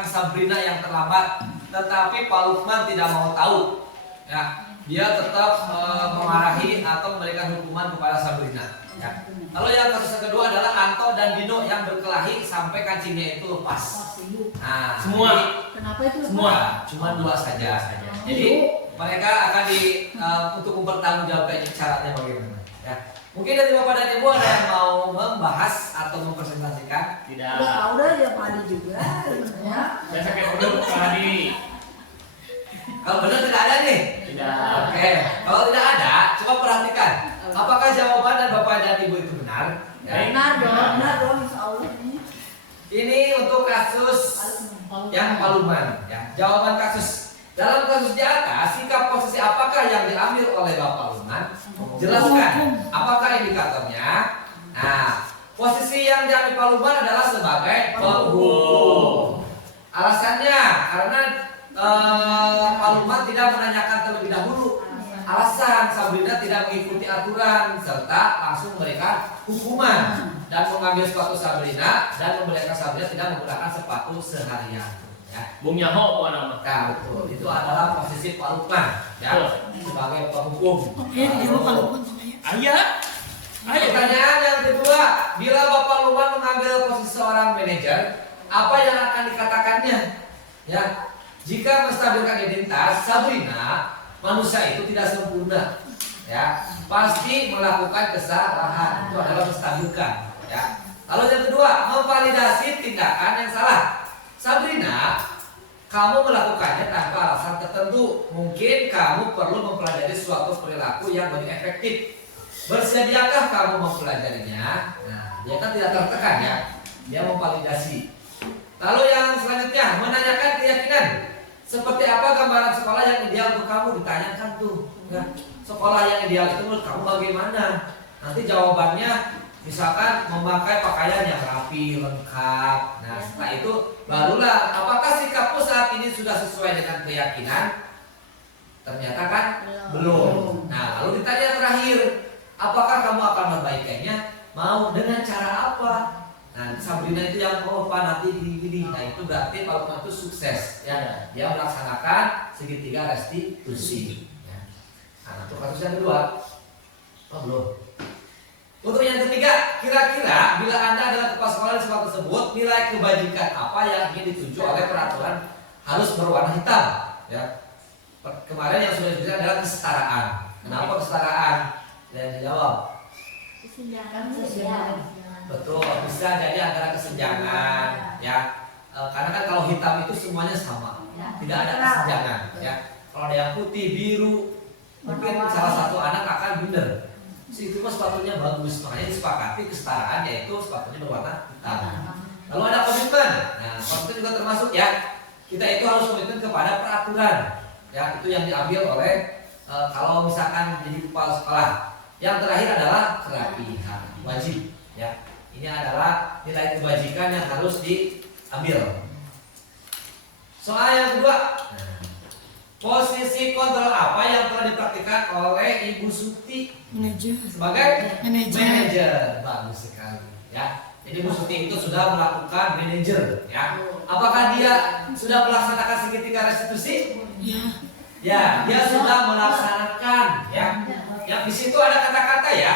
menyelesaikan Sabrina yang terlambat, tetapi Pak Lukman tidak mau tahu. Ya, dia tetap memarahi atau memberikan hukuman kepada Sabrina. Ya. Kalau yang kasus kedua adalah Anto dan Dino yang berkelahi sampai kancingnya itu lepas. Nah, Semua. Kenapa itu? Semua. cuma 2 saja. Jadi mereka akan untuk mempertanggungjawabkan caranya bagaimana. Ya. Mungkin dari Bapak dan Ibu ada yang mau membahas atau mempresentasikan? Tidak. Udah ya Padi juga. Ya. Saya sakit perut tadi. Kalau benar tidak ada nih. Tidak. Oke, kalau tidak ada, coba perhatikan. Apakah jawaban dan Bapak dan Ibu itu benar? Ya. Benar dong, insya Allah. Ini untuk kasus yang Paluman. Ya. Jawaban kasus. Dalam kasus di atas, sikap posisi apakah yang diambil oleh Bapak Luman? Jelaskan. Apakah indikatornya? Nah, posisi yang diambil Pak Luman adalah sebagai penghukum. Alasannya karena Pak Luman tidak menanyakan terlebih dahulu alasan Sabrina tidak mengikuti aturan serta langsung memberikan hukuman dan mengambil sepatu Sabrina dan memberikan Sabrina tidak menggunakan sepatu seharian. Ya. Bung Yaho bukan nama. Nah, betul. Itu adalah posisi Pak Lukman ya, sebagai penghukum. Oke, dia mau Pak Lukman semuanya. Ayah. Pertanyaan yang kedua, bila Bapak Lukman mengambil posisi seorang manajer, apa yang akan dikatakannya? Ya, jika menstabilkan identitas, Sabrina, manusia itu tidak sempurna. Ya, pasti melakukan kesalahan. Itu adalah menstabilkan. Ya. Lalu yang kedua, memvalidasi tindakan yang salah. Sabrina, kamu melakukannya tanpa alasan tertentu. Mungkin kamu perlu mempelajari suatu perilaku yang lebih efektif. Bersediakah kamu mempelajarinya? Nah, dia kan tidak tertekan ya. Dia memvalidasi. Lalu yang selanjutnya, menanyakan keyakinan. Seperti apa gambaran sekolah yang ideal untuk kamu? Ditanyakan tuh. Ya. Sekolah yang ideal itu menurut kamu bagaimana? Nanti jawabannya misalkan memakai pakaian yang rapi, lengkap. Nah, setelah itu barulah apakah sikapmu saat ini sudah sesuai dengan keyakinan? Ternyata kan belum. Nah, lalu ditanya terakhir, apakah kamu akan memperbaikinya? Mau dengan cara apa? Nah, Sabrina itu yang Pak nanti gini. Nah, itu berarti Pak Lukman itu sukses ya. Dia melaksanakan segitiga restitusi. Ya. Nah, untuk kasus yang kedua, belum. Untuk yang ketiga, kira-kira bila Anda adalah kepala sekolah di sekolah tersebut, nilai kebajikan apa yang ingin dituju oleh peraturan harus berwarna hitam? Ya. Kemarin yang sudah disebutkan adalah kesetaraan. Kenapa kesetaraan? Dan dijawab. Betul, bisa jadi antara kesenjangan, ya. Karena kan kalau hitam itu semuanya sama, tidak ada kesenjangan, ya. Kalau ada yang putih, biru, mungkin salah satu anak akan benar. Itu mah sepatunya bagus, makanya disepakati kesetaraan yaitu sepatunya berwarna hitam. Lalu ada komitmen, nah komitmen juga termasuk ya. Kita itu harus komitmen kepada peraturan, ya itu yang diambil oleh kalau misalkan jadi kepala sekolah. Yang terakhir adalah kerapihan, wajib, ya. Ini adalah nilai kebajikan yang harus diambil. Soal yang kedua, posisi kontrol apa yang telah dipraktikkan oleh Ibu Suti Manajer. sebagai Manajer. manajer? Bagus sekali, ya. Jadi Bu Suti itu sudah melakukan manajer, ya. Apakah dia sudah melaksanakan segitiga restitusi? Ya. Ya, dia sudah melaksanakan, ya. Yang di situ ada kata-kata ya,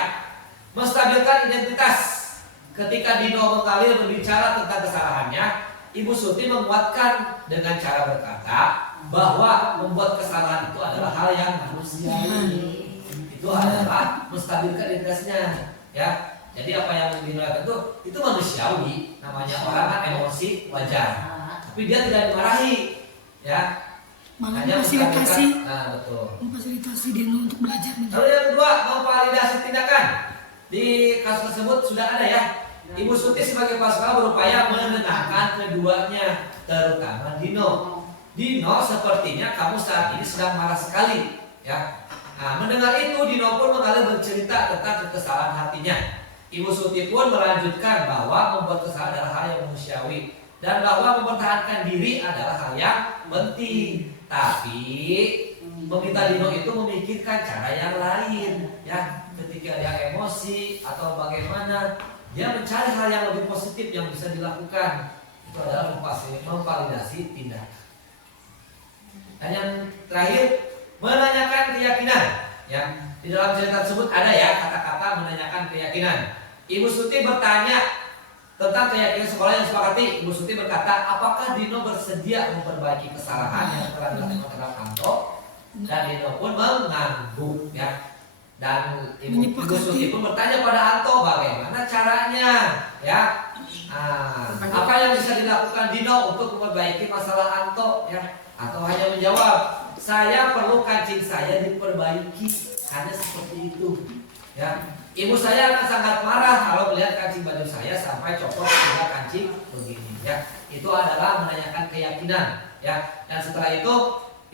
menstabilkan identitas. Ketika Dino mengalir berbicara tentang kesalahannya, Ibu Suti menguatkan dengan cara berkata bahwa membuat kesalahan itu adalah hal yang manusiawi. Itu adalah menstabilkan identitasnya, ya. Jadi apa yang dinilai itu manusiawi, namanya orang kan emosi wajar. Tapi dia tidak dimarahi, ya. Malah Hanya memfasilitasi. nah, betul. Memfasilitasi Dino untuk belajar. Lalu yang kedua, memvalidasi tindakan. Di kasus tersebut sudah ada ya. Ibu Suti sebagai kepala sekolah berupaya menenangkan keduanya, terutama Dino. Dino, sepertinya kamu saat ini sedang marah sekali, ya. Nah, mendengar itu Dino pun mengalir bercerita tentang kesalahan hatinya. Ibu Suti pun melanjutkan bahwa membuat kesalahan adalah hal yang manusiawi dan bahwa mempertahankan diri adalah hal yang penting. Tapi meminta Dino itu memikirkan cara yang lain, ya. Ketika dia emosi atau bagaimana, dia mencari hal yang lebih positif yang bisa dilakukan. itu adalah memvalidasi tindakan. Dan yang terakhir, menanyakan keyakinan. Ya, di dalam cerita tersebut ada ya kata-kata menanyakan keyakinan. Ibu Suti bertanya tentang keyakinan sekolah yang disepakati. Ibu Suti berkata, apakah Dino bersedia memperbaiki kesalahan yang telah dilakukan terhadap Anto? Dan Dino pun mengangguk ya. Dan Ibu Suti pun bertanya pada Anto bagaimana caranya ya. Apa yang bisa dilakukan Dino untuk memperbaiki masalah Anto ya? Atau hanya menjawab, saya perlu kancing saya diperbaiki, hanya seperti itu ya. Ibu saya akan sangat marah kalau melihat kancing baju saya sampai copot hingga kancing begini ya. Itu adalah menanyakan keyakinan ya. Dan setelah itu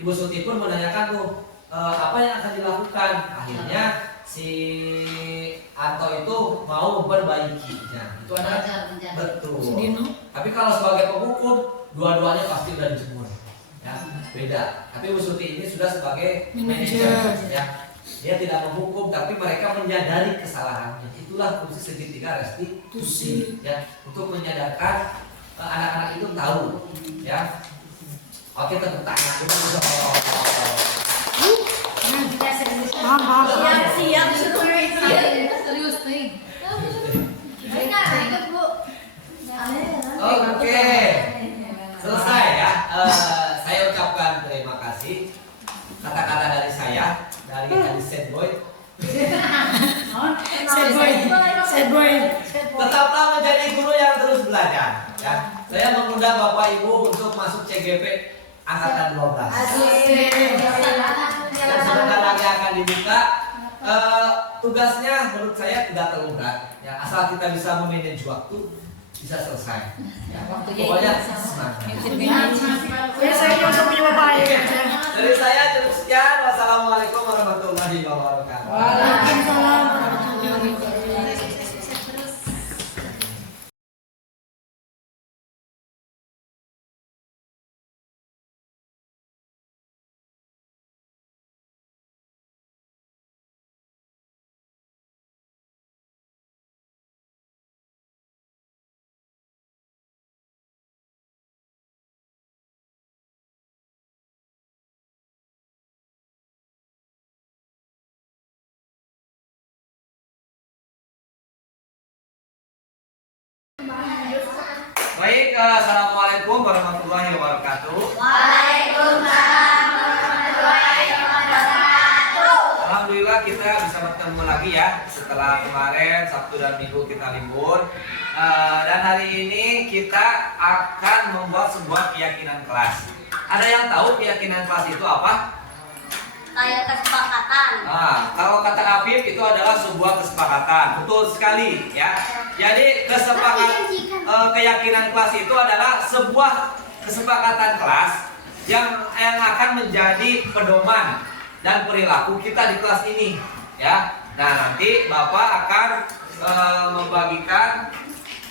Ibu Suti pun menanyakan apa yang akan dilakukan. Akhirnya si Anto itu mau memperbaikinya. Itu adalah betul. Tapi kalau sebagai penghukum, dua-duanya pasti udah dijemur. Ya, beda. Tapi Bu Suti ini sudah sebagai manajer ya. Dia tidak menghukum, tapi mereka menyadari kesalahannya. Itulah fungsi segitiga restitusi ya, untuk menyadarkan anak-anak itu tahu ya. Oke, tepuk tangan dulu. Siap Serius nih. Ikut Bu. Oke, selesai ya. Saya ucapkan terima kasih. Kata-kata dari saya, dari sad boy. Sad boy. Tetaplah menjadi guru yang terus belajar. Ya, saya mengundang Bapak Ibu untuk masuk CGP angkatan 12. Dan sebentar lagi akan dibuka. Tugasnya menurut saya tidak terlalu berat. Ya, asal kita bisa memanage waktu, bisa selesai. Ya, pokoknya semangat. Ya saya masuk punya bapak ya. Dari saya cukup sekian. Wassalamualaikum warahmatullahi wabarakatuh. Waalaikumsalam warahmatullahi wabarakatuh. Baik, assalamualaikum warahmatullahi wabarakatuh. Alhamdulillah kita bisa bertemu lagi ya setelah kemarin Sabtu dan Minggu kita libur. Dan hari ini kita akan membuat sebuah keyakinan kelas. Ada yang tahu keyakinan kelas itu apa? Kayak kesepakatan. Kalau kata Afif itu adalah sebuah kesepakatan. Betul sekali ya. Jadi keyakinan kelas itu adalah sebuah kesepakatan kelas yang akan menjadi pedoman dan perilaku kita di kelas ini ya. Nah, nanti Bapak akan membagikan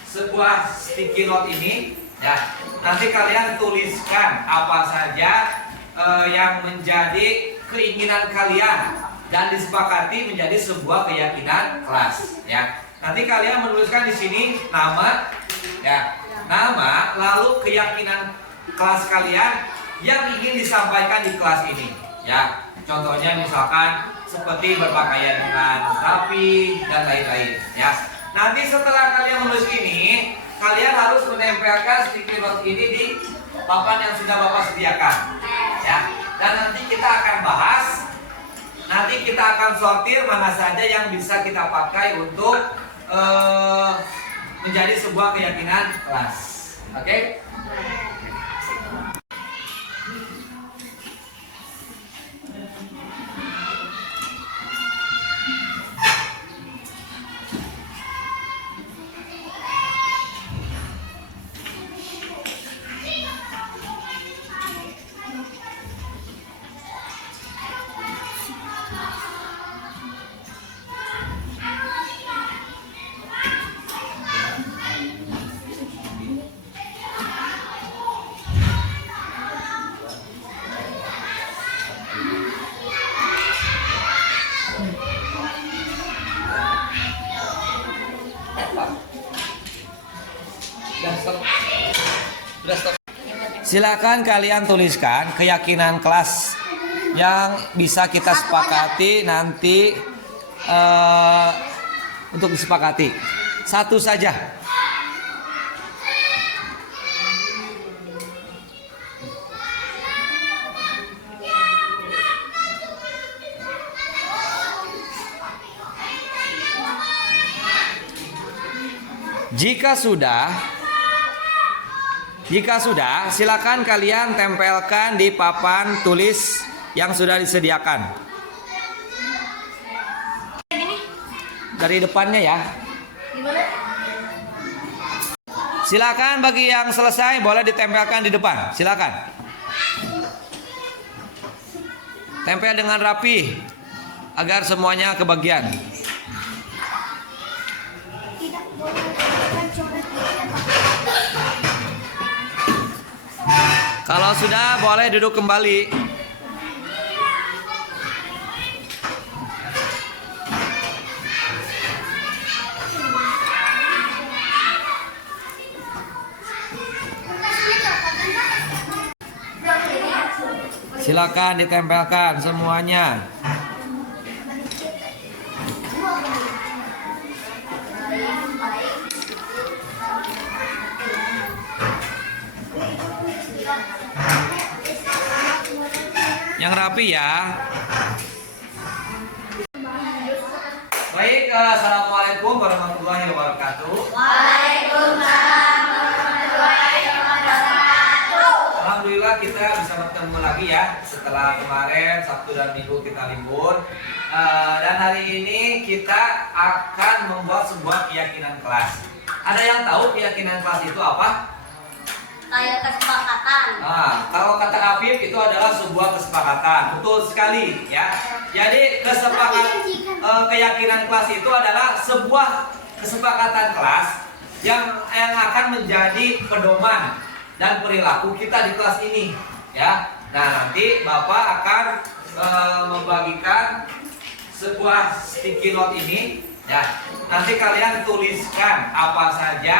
sebuah sticky note ini ya. Nanti kalian tuliskan apa saja yang menjadi keinginan kalian dan disepakati menjadi sebuah keyakinan kelas ya. Nanti kalian menuliskan di sini nama ya, nama lalu keyakinan kelas kalian yang ingin disampaikan di kelas ini ya. Contohnya misalkan seperti berpakaian dengan rapi dan lain-lain ya. Nanti setelah kalian menulis ini, kalian harus menempelkan sticky note ini di papan yang sudah Bapak sediakan ya. Dan nanti kita akan bahas, nanti kita akan sortir mana saja yang bisa kita pakai untuk menjadi sebuah keyakinan kelas. Oke? Silakan kalian tuliskan keyakinan kelas yang bisa kita sepakati nanti untuk disepakati. Satu saja. Jika sudah, silakan kalian tempelkan di papan tulis yang sudah disediakan. Dari depannya ya. Silakan bagi yang selesai boleh ditempelkan di depan. Silakan. Tempel dengan rapi agar semuanya kebagian. Kalau sudah boleh duduk kembali. Silakan ditempelkan semuanya. Yang rapi ya. Baik, assalamualaikum warahmatullahi wabarakatuh. Waalaikumsalam warahmatullahi wabarakatuh. Alhamdulillah kita bisa bertemu lagi ya setelah kemarin Sabtu dan Minggu kita libur. Dan hari ini kita akan membuat sebuah keyakinan kelas. Ada yang tahu keyakinan kelas itu apa? Kayak kesepakatan. Nah, kalau kata Afif itu adalah sebuah kesepakatan. Betul sekali ya. Jadi keyakinan kelas itu adalah sebuah kesepakatan kelas yang akan menjadi pedoman dan perilaku kita di kelas ini ya. Nah, nanti Bapak akan membagikan sebuah sticky note ini ya. Nanti kalian tuliskan apa saja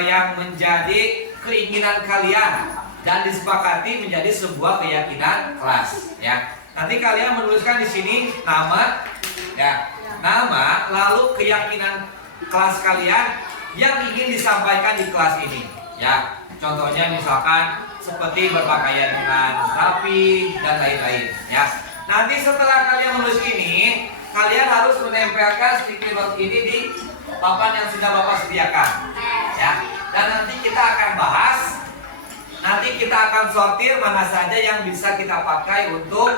yang menjadi keinginan kalian dan disepakati menjadi sebuah keyakinan kelas ya. Nanti kalian menuliskan di sini nama ya, nama lalu keyakinan kelas kalian yang ingin disampaikan di kelas ini ya. Contohnya misalkan seperti berpakaian dengan rapi dan lain-lain ya. Nanti setelah kalian menulis ini, kalian harus menempelkan sticky note ini di papan yang sudah Bapak sediakan ya. Dan nanti kita akan bahas, nanti kita akan sortir mana saja yang bisa kita pakai untuk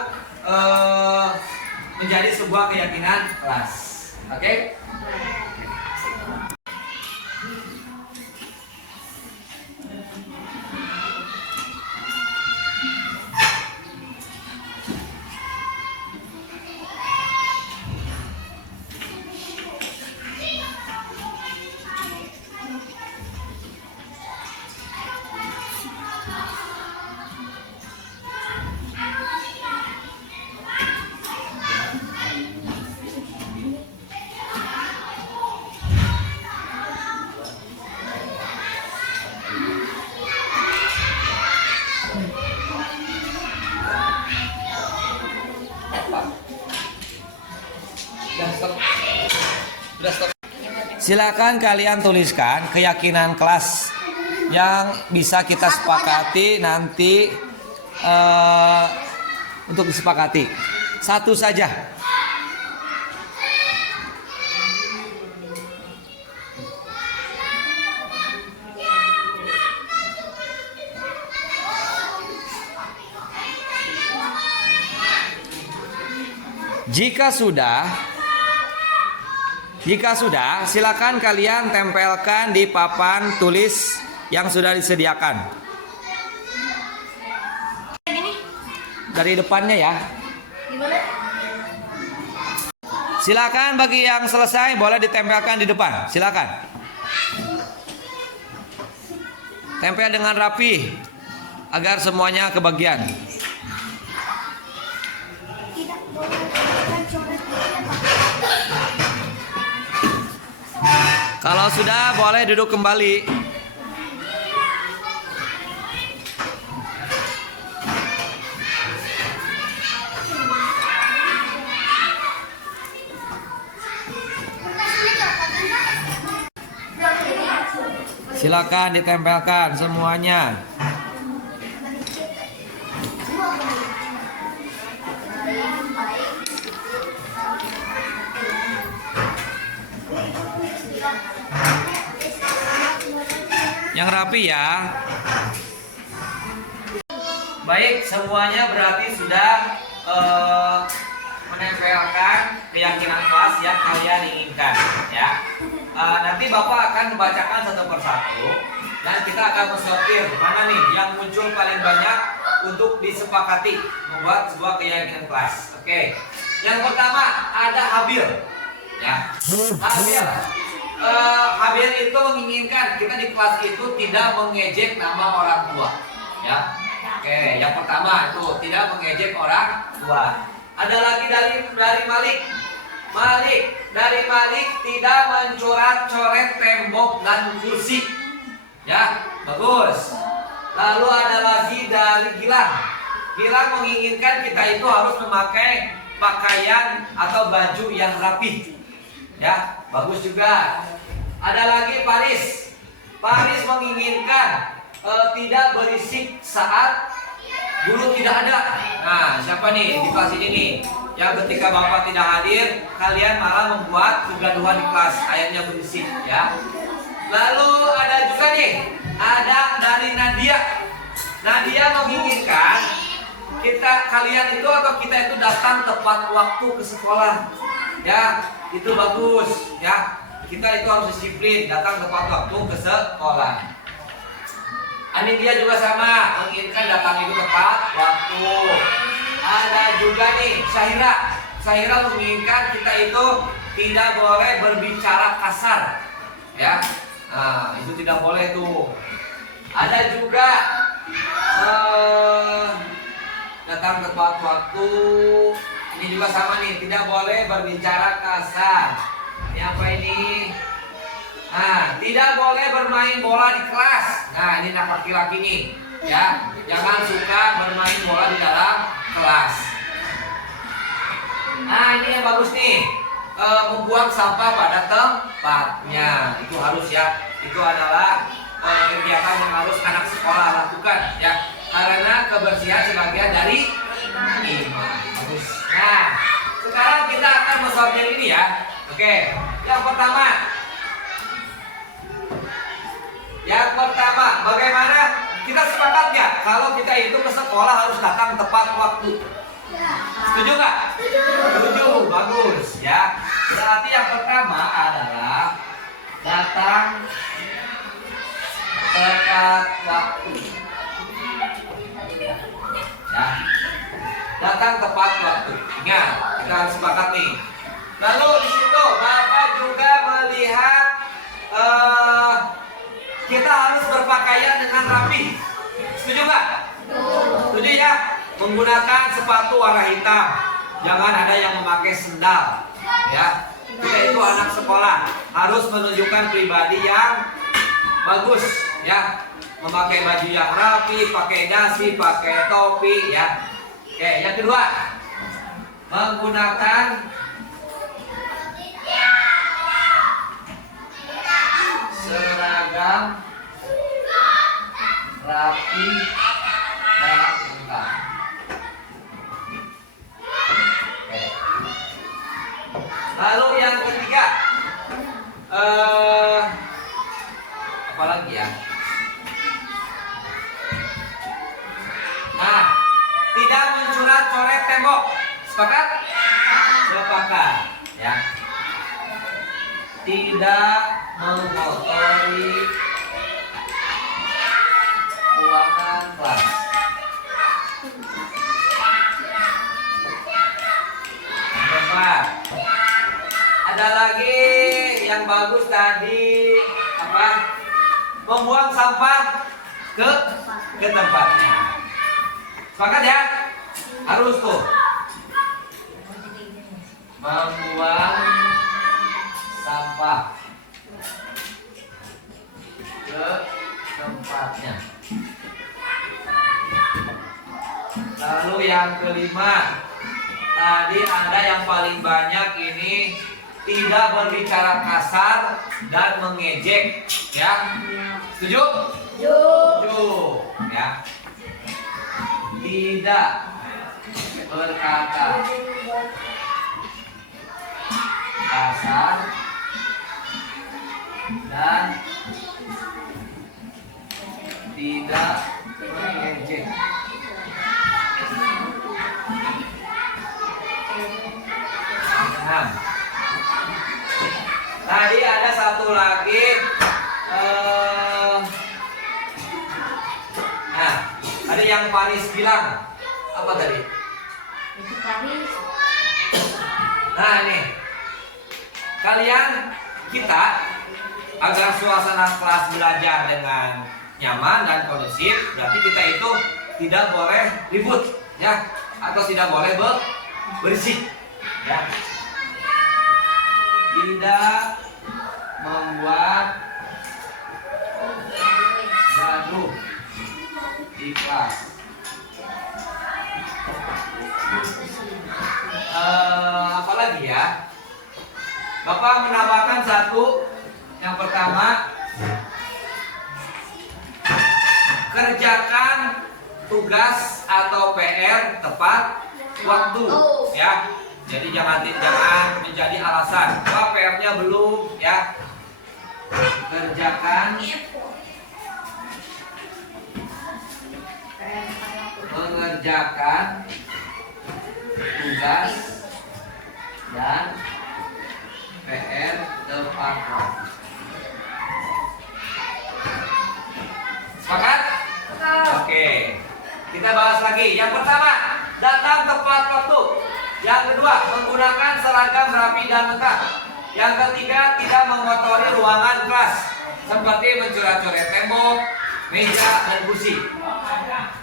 menjadi sebuah keyakinan kelas. Oke? Silakan kalian tuliskan keyakinan kelas yang bisa kita sepakati nanti untuk disepakati. Satu saja. Jika sudah, silakan kalian tempelkan di papan tulis yang sudah disediakan. Dari depannya ya. Silakan bagi yang selesai boleh ditempelkan di depan. Silakan. Tempel dengan rapi agar semuanya kebagian. Kalau sudah boleh duduk kembali. Silakan ditempelkan semuanya. Yang rapi ya. Baik, semuanya berarti sudah menempelkan keyakinan kelas yang kalian inginkan ya. Nanti Bapak akan membacakan satu persatu dan kita akan mensortir mana nih yang muncul paling banyak untuk disepakati membuat sebuah keyakinan kelas. Oke. Yang pertama ada Habil ya. Habil itu menginginkan kita di kelas itu tidak mengejek nama orang tua ya. Oke, yang pertama itu tidak mengejek orang tua. Ada lagi dari Malik. Dari Malik tidak mencoret-coret tembok dan kursi. Ya, bagus. Lalu ada lagi dari Gilang. Gilang menginginkan kita itu harus memakai pakaian atau baju yang rapi. Ya, bagus juga. Ada lagi Paris. Paris menginginkan tidak berisik saat guru tidak ada. Nah, siapa nih di kelas ini nih yang ketika Bapak tidak hadir, kalian malah membuat kegaduhan di kelas, ayatnya berisik ya. Lalu ada juga nih, ada dari Nadia. Nadia menginginkan kalian itu atau kita itu datang tepat waktu ke sekolah. Ya, itu bagus ya. Kita itu harus disiplin, datang tepat waktu ke sekolah. Anidia juga sama, menginginkan datang itu tepat waktu. Ada juga nih Syahira menginginkan kita itu tidak boleh berbicara kasar ya. Nah, itu tidak boleh tuh. Ada juga datang tepat waktu. Ini juga sama nih, tidak boleh berbicara kasar. Ini apa ini? Nah, tidak boleh bermain bola di kelas. Nah, ini anak laki-laki nih ya. Jangan suka bermain bola di dalam kelas. Nah, ini yang bagus nih, membuang sampah pada tempatnya. Itu harus ya. Itu adalah kegiatan yang harus anak sekolah lakukan ya. Karena kebersihan sebagian dari iman. Bagus. Nah, sekarang kita akan mensortir ini ya. Oke, yang pertama, bagaimana kita sepakat nggak kalau kita itu ke sekolah harus datang tepat waktu? Setuju nggak? Setuju, bagus ya. Berarti yang pertama adalah datang tepat waktu. Ya, datang tepat waktu. Ingat, kita harus sepakat nih. Lalu di situ Bapak juga melihat kita harus berpakaian dengan rapi. Setuju nggak? Setuju ya? Menggunakan sepatu warna hitam. Jangan ada yang memakai sendal. Ya, kita itu anak sekolah harus menunjukkan pribadi yang bagus. Ya, memakai baju yang rapi, pakai dasi, pakai topi. Ya. Oke, yang kedua, menggunakan seragam rapi dan lengkap. Lalu yang ketiga, apa lagi ya? Nah, tidak mencoret-coret tembok. Sepakat? Sepakat, ya. Tidak mengotori ruangan kelas. Keempat, ada lagi yang bagus tadi apa? Membuang sampah ke tempatnya. Sepakat ya? Harus tuh. Membuang sampah ke tempatnya. Lalu yang kelima, tadi ada yang paling banyak ini tidak berbicara kasar dan mengejek, ya. Setuju? Setuju. Ya. Tidak berkata kasar dan tidak mengejek. Nah, tadi ada satu lagi. Nah, ada yang Paris bilang apa tadi? Itu tadi Nah ini, kalian kita agar suasana kelas belajar dengan nyaman dan kondusif, berarti kita itu tidak boleh ribut, ya, atau tidak boleh berisik, ya. Tidak membuat gaduh di kelas. Apalagi ya, Bapak menambahkan satu. Yang pertama, kerjakan tugas atau PR tepat waktu, ya. Jadi jangan menjadi alasan bahwa PR-nya belum, ya. Mengerjakan tugas dan PR tepat waktu. Sepakat? Oke. Kita bahas lagi. Yang pertama, datang tepat waktu. Yang kedua, menggunakan seragam rapi dan lengkap. Yang ketiga, tidak mengotori ruangan kelas seperti mencoret-coret tembok, meja, dan kursi.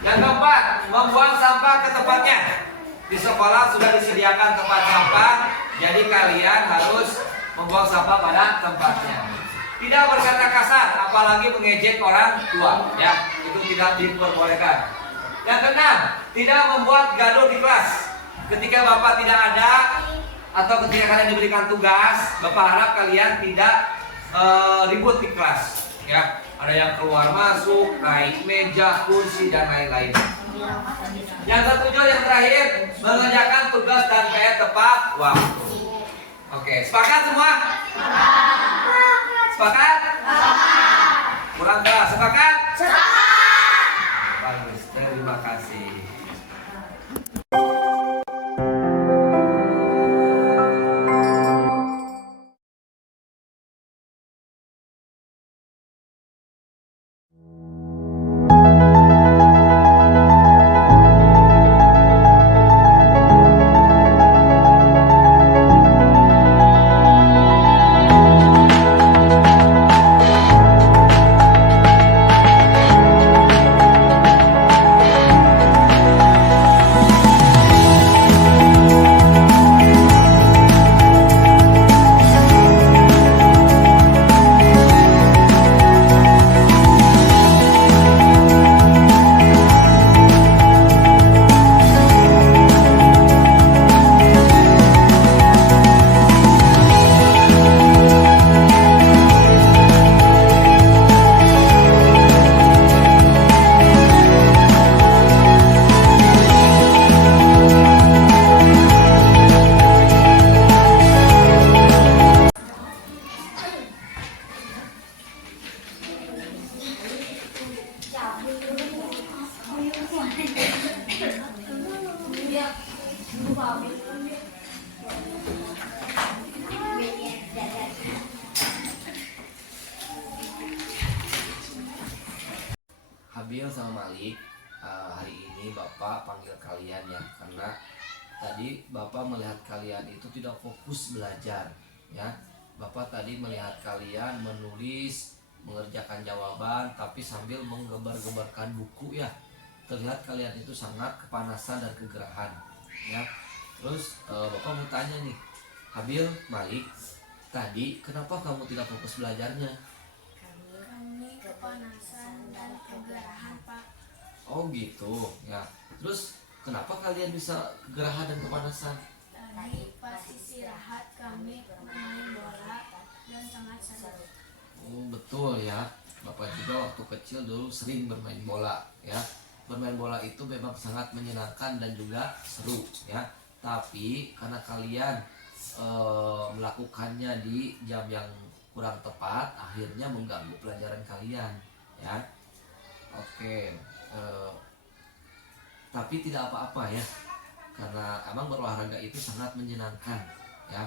Yang keempat, membuang sampah ke tempatnya. Di sekolah sudah disediakan tempat sampah, jadi kalian harus membuang sampah pada tempatnya. Tidak berkata kasar, apalagi mengejek orang tua, ya, itu tidak diperbolehkan. Yang keenam, tidak membuat gaduh di kelas. Ketika Bapak tidak ada atau ketika kalian diberikan tugas, Bapak harap kalian tidak ribut di kelas, ya. Ada yang keluar masuk, naik meja, kursi, dan lain-lain. Yang ketujuh, yang terakhir, mengerjakan tugas dan PR tepat waktu. Oke, sepakat semua? Sepakat? Kurang keras, sepakat? Bagus, terima kasih. Habil sama Malik, hari ini Bapak panggil kalian ya, karena tadi Bapak melihat kalian itu tidak fokus belajar, ya. Bapak tadi melihat kalian menulis, mengerjakan jawaban, tapi sambil menggebar-gebarkan buku, ya. Terlihat kalian itu sangat kepanasan dan kegerahan, ya. Terus Bapak mau tanya nih, Habil, Malik, tadi kenapa kamu tidak fokus belajarnya? Kami kepanasan dan kegerahan, Pak. Oh gitu, ya. Terus kenapa kalian bisa kegerahan dan kepanasan? Tadi pas istirahat kami main bola dan sangat seru. Oh betul ya. Bapak juga waktu kecil dulu sering bermain bola ya. Bermain bola itu memang sangat menyenangkan dan juga seru ya. Tapi karena kalian melakukannya di jam yang kurang tepat, akhirnya mengganggu pelajaran kalian ya. Oke, tapi tidak apa-apa ya, karena emang berolahraga itu sangat menyenangkan ya,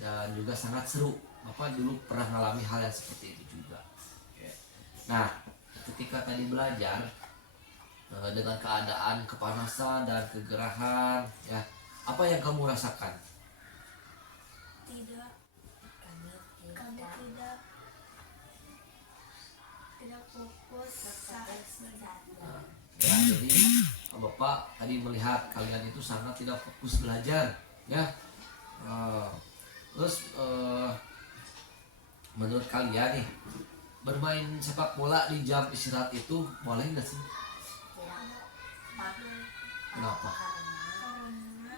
dan juga sangat seru. Bapak dulu pernah mengalami hal yang seperti itu juga. Oke. Nah, ketika tadi belajar dengan keadaan kepanasan dan kegerahan ya, apa yang kamu rasakan? Tidak, kami tidak fokus saat belajar. Ya, jadi Bapak tadi melihat kalian itu sangat tidak fokus belajar ya. Terus menurut kalian nih, bermain sepak bola di jam istirahat itu boleh nggak sih? Kenapa? Karena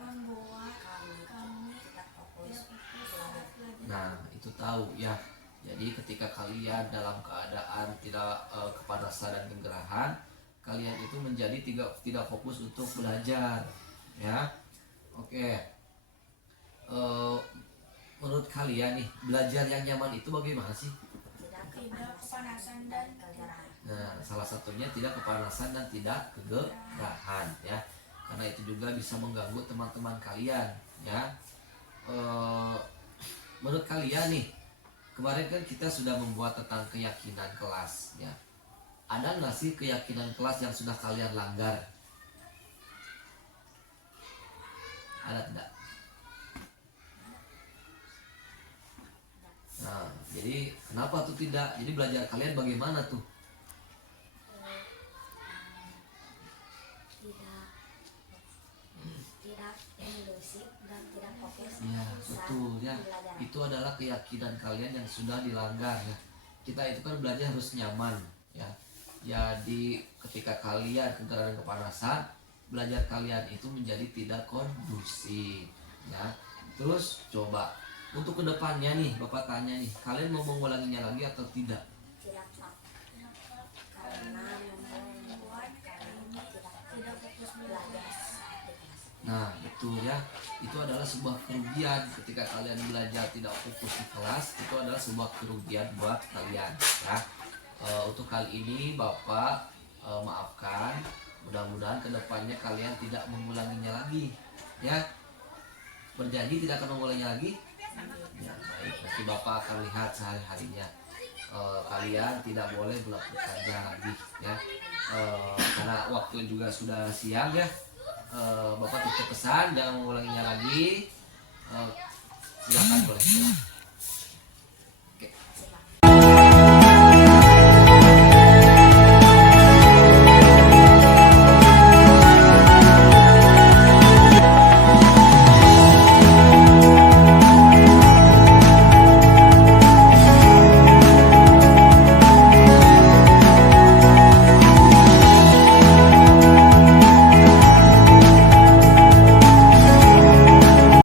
membuat kami tidak fokus saat belajar. Nah, itu tahu ya. Jadi ketika kalian dalam keadaan tidak kepanasan dan kegerahan, kalian itu menjadi tidak fokus untuk belajar ya. Oke. Menurut kalian nih, belajar yang nyaman itu bagaimana sih? Tidak kepanasan dan kegerahan. Nah, salah satunya tidak kepanasan dan tidak kegerahan ya. Karena itu juga bisa mengganggu teman-teman kalian ya. Menurut kalian nih, kemarin kan kita sudah membuat tentang keyakinan kelas ya. Ada nggak sih keyakinan kelas yang sudah kalian langgar? Ada tidak? Nah, jadi kenapa tuh tidak? Jadi belajar kalian bagaimana tuh? Tidak inklusif dan tidak fokus. Ya, betul ya. Itu adalah keyakinan kalian yang sudah dilanggar ya. Kita itu kan belajar harus nyaman ya. Jadi ketika kalian kegerahan dan kepanasan, belajar kalian itu menjadi tidak kondusif ya. Terus coba untuk kedepannya nih, Bapak tanya nih, kalian mau mengulanginya lagi atau tidak? Tidak Pak. Karena membuat kami tidak fokus belajar saat di kelas. Nah, betul ya. Itu adalah sebuah kerugian ketika kalian belajar tidak fokus di kelas. Itu adalah sebuah kerugian buat kalian ya. Untuk kali ini Bapak maafkan. Mudah-mudahan kedepannya kalian tidak mengulanginya lagi ya. Berjanji tidak akan mengulanginya lagi? Ya, baik. Nanti Bapak akan lihat sehari-harinya. Kalian tidak boleh melakukannya lagi ya. Karena waktu juga sudah siang ya. Bapak titip pesan jangan mengulanginya lagi. Silakan boleh pulang.